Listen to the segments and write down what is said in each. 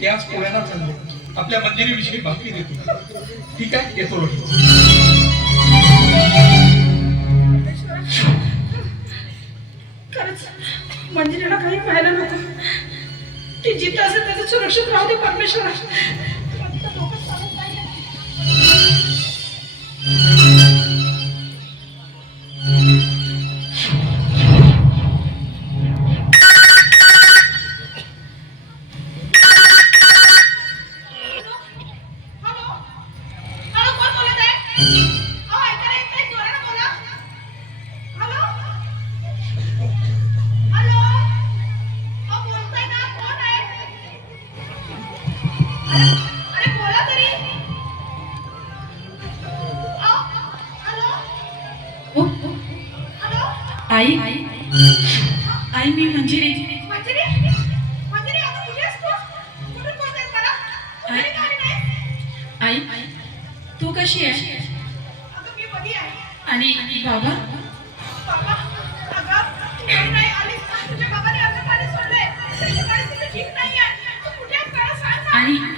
ते आज पुण्याला चालले. आपल्या मंदिराविषयी बातमी देतो. ठीक आहे? येतो खरंच मंदिराला काही व्हायला नको. ते जिथं असेल त्याचं सुरक्षित राहू दे परमेश्वरा. आई आई मी मंजिरी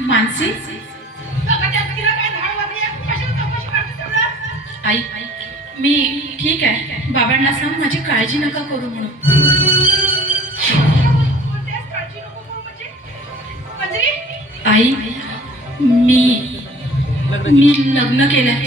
मानसी? आई मी ठीक आहे. बाबांना सांग माझी काळजी नका करू म्हणून. आई मी मी लग्न केलं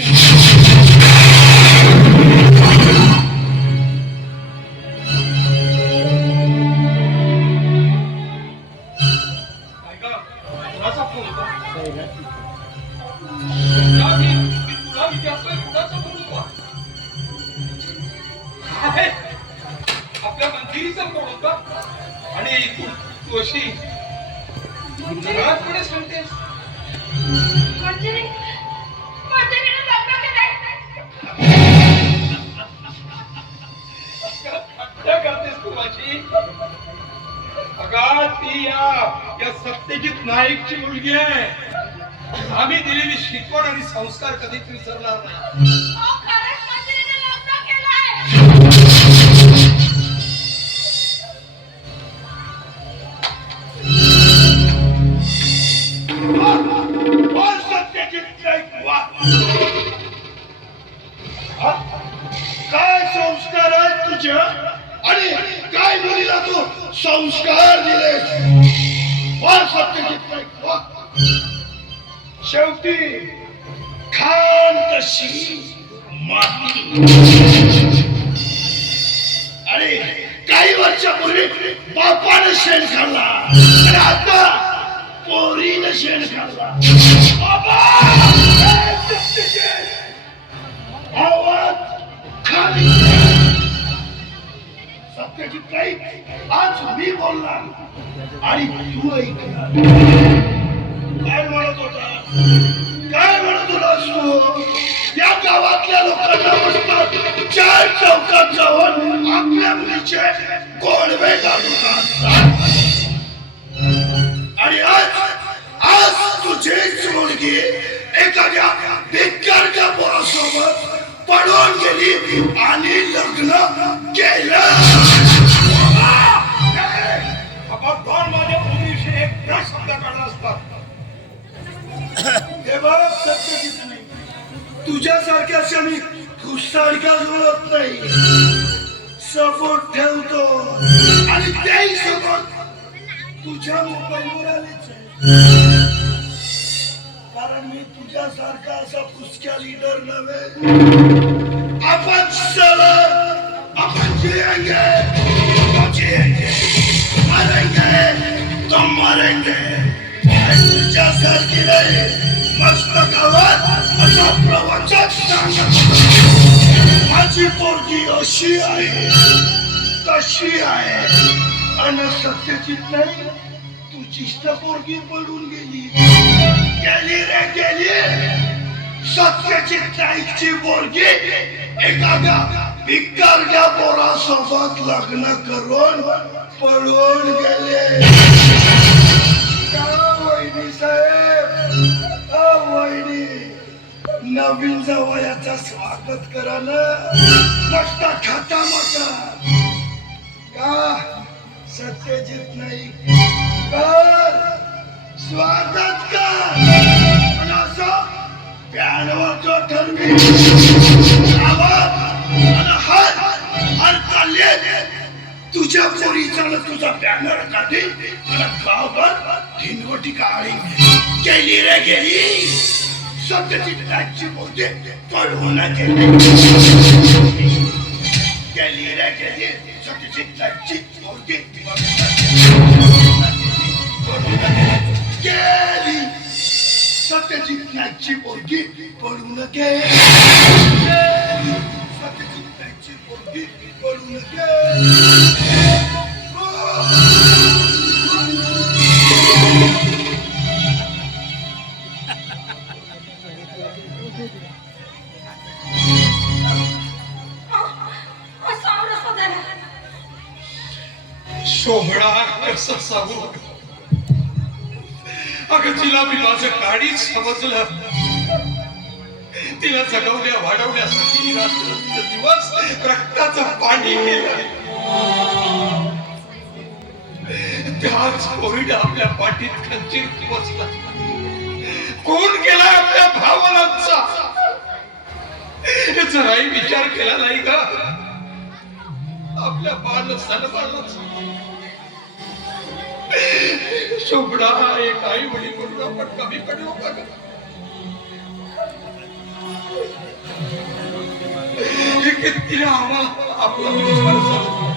तू घरात करतेस तू माझी. अगा ती या या सत्यजित नाईकची मुलगी आहे. आम्ही दिलेली शिकवण आणि संस्कार कधीच विसरणार नाही. शेवटी खान तशी माती आणि काही वर्षापूर्वी बापाने शेण खाल्ला आणि आता पोरीने शेण खाल्ला बाबा ए, सत्यजित! आवाज खाली सत्यजित नाही आज मी बोलणार आणि तू ऐकणार काय म्हणत होता काय म्हणतो होतास या गावातल्या लोकांना म्हणतात चार चौकात जाऊन आपल्या मुलीचे गोडवे घालतात आणि आज आज तुझीच मुलगी एखाद्या भिकारच्या पोरासोबत पडून गेली आणि लग्न केलं. हे बघ सत्यजित नाही. तुझ्यासारख्याशी आम्ही जुळत नाही. सपोर्ट ठेवतो. आणि त्याही सपोर्ट तुझ्या मोबाईलवर आलेच आहे. कारण मी तुझ्यासारखा असा फुसक्या लीडर नव्हे. आपण सर आपण जिएंगे तुझ्यासारखी नाही. मस्तकावर असा प्रवचन सांगत माझी पोरगी अशी आहे तशी आहे. आणि सत्यजित नाही तुझीच तर पोरगी पडून गेली. गेली रे गेली. सत्यजित नाईकची पोरगी एखाद्या भिकारच्या पोरासोबत लग्न करून पळून गेले. नवीन जवयाचं स्वागत करा ना खाता मका का? सत्यजित नाही. कर स्वागत कर आणि असं ठरवी. आवाज आणि हात आणि चालले. तुझ्या पोरीचा तुझा बॅनर काढी मला गावभर हिनवटी काळी गेली रे गेली. सत्यची त्याची बोलते पडवून गेली गेली रे गेली सत्यची त्याची बोलते गेली सत्यची त्याची पोरगी पडून गेली सत्यची शोभळा कसं सांगू अगं तिला मी माझं काळीच समजलं. तिला जगवल्या वाढवण्यासाठी दिवस रक्ताचं पाणी केलं त्याच कोविड आपल्या पाठीत खंजीर बसला कोण केला आपल्या भावनांचा? जराही विचार केला नाही का? आपल्या बाल सन्मानाचा शोभडा हा एक आई वडील म्हणून आपण कमी पडलो का किती आम्हाला आपण विचार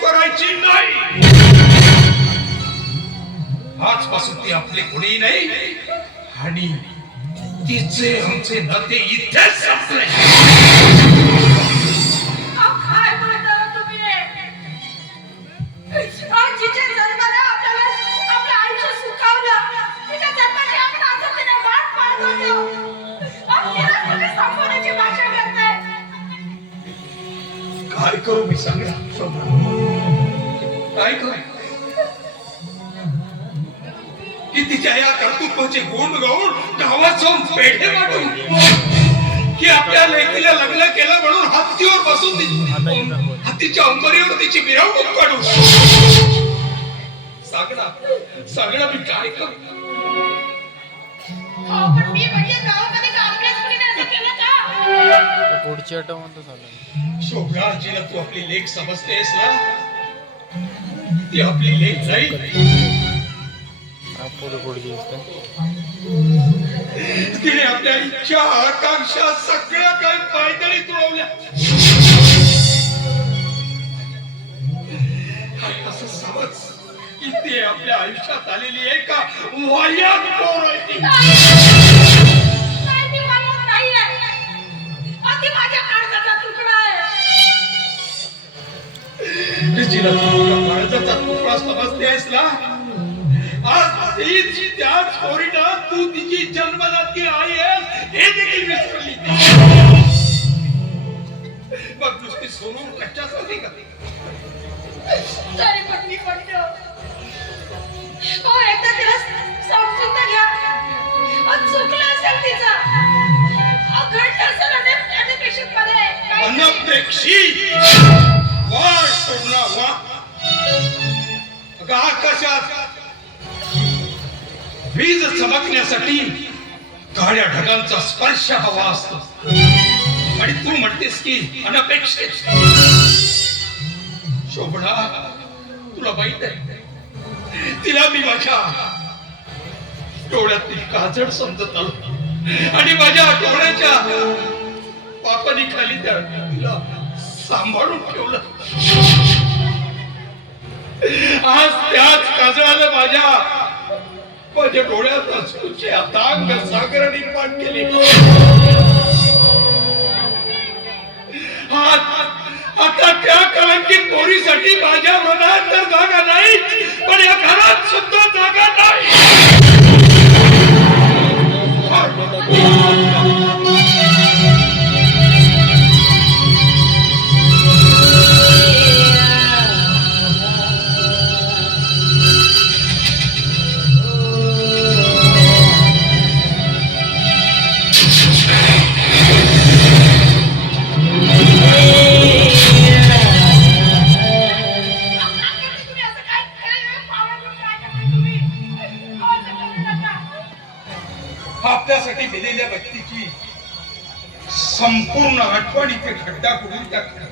करायची नाही. आजपासून ती आपले कोणी नाही. आणि तिचे आमचे नाते इथेच संपले. काय करू मी सांगा. काय करू? की तिच्या या कर्तृत्वाचे गुण गाऊन गावात जाऊन पेढे वाटू की आपल्या लेकीला लग्न केलं म्हणून हत्तीवर बसून हत्तीच्या अंबरीवर तिची मिरवणूक काढू सांगणा सांगणा मी काय करू? हो, पण मी म्हणजे पुढची आठवण झालं. शोभरा जिला तू आपली लेख समजतेस ना? ती आपली लेख नाही पुढे दिसतं तिने आपल्या इच्छा आकांक्षा सगळ्या काही पायदळी तुळवल्या असं समज की ती आपल्या आयुष्यात आलेली आहे का वायात पोर आहे जिला काळजाचा तुकडा समजतेस ना आज तीच त्याच पोरीनं तू तिची जन्मदाती आई आहेस हे देखील विसरली मग नुसती सोडून कशासाठी का तरी पण मी म्हणतो. अहो, एकदा तिला समजून तर घ्या. अहो, चुकलं असेल तिचं. अहो, घडलं असेल अनेक- अनपेक्षितपणे. काही- अनपेक्षित आकाशात? वीज चमकण्यासाठी काळ्या ढगांचा स्पर्श हवा असतो. आणि तू म्हणतेस की अनपेक्षित. शोभना तुला माहीत आहे. तिला मी माझ्या डोळ्यातील काजळ समजत आलो. आणि माझ्या डोळ्याच्या पापानी खाली त्या सांभाळून ठेवलं. आज त्याच काजळानं माझ्या माझ्या डोळ्यात अश्रूचे अतांग सागर निर्माण केले. आता त्या कलंकित पोरीसाठी माझ्या मनात तर जागा नाही पण या घरात सुद्धा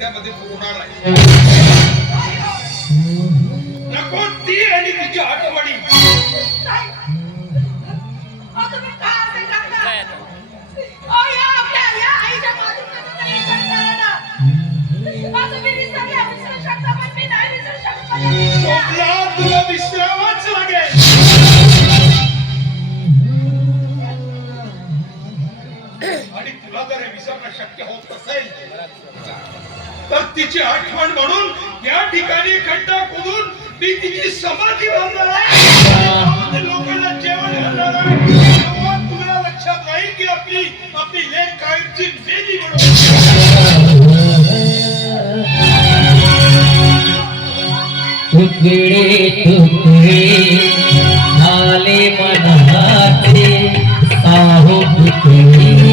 पण मी आहे नको ती आणि तिची आठवणी. तुला विश्रामच लागेल. आणि तुला जर विसरणं शक्य होत असेल तर तिची आठवण म्हणून या ठिकाणी खड्डा खोदून मी तिची समाधी बांधणार आहे. लोकांना जेवण घालणार आहे. तेव्हा लक्षात राहील की आपली आपली लेख कायमची वेदी म्हणून. तुकडे तुकडे झाले मनाचे साहो तुकडे.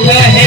है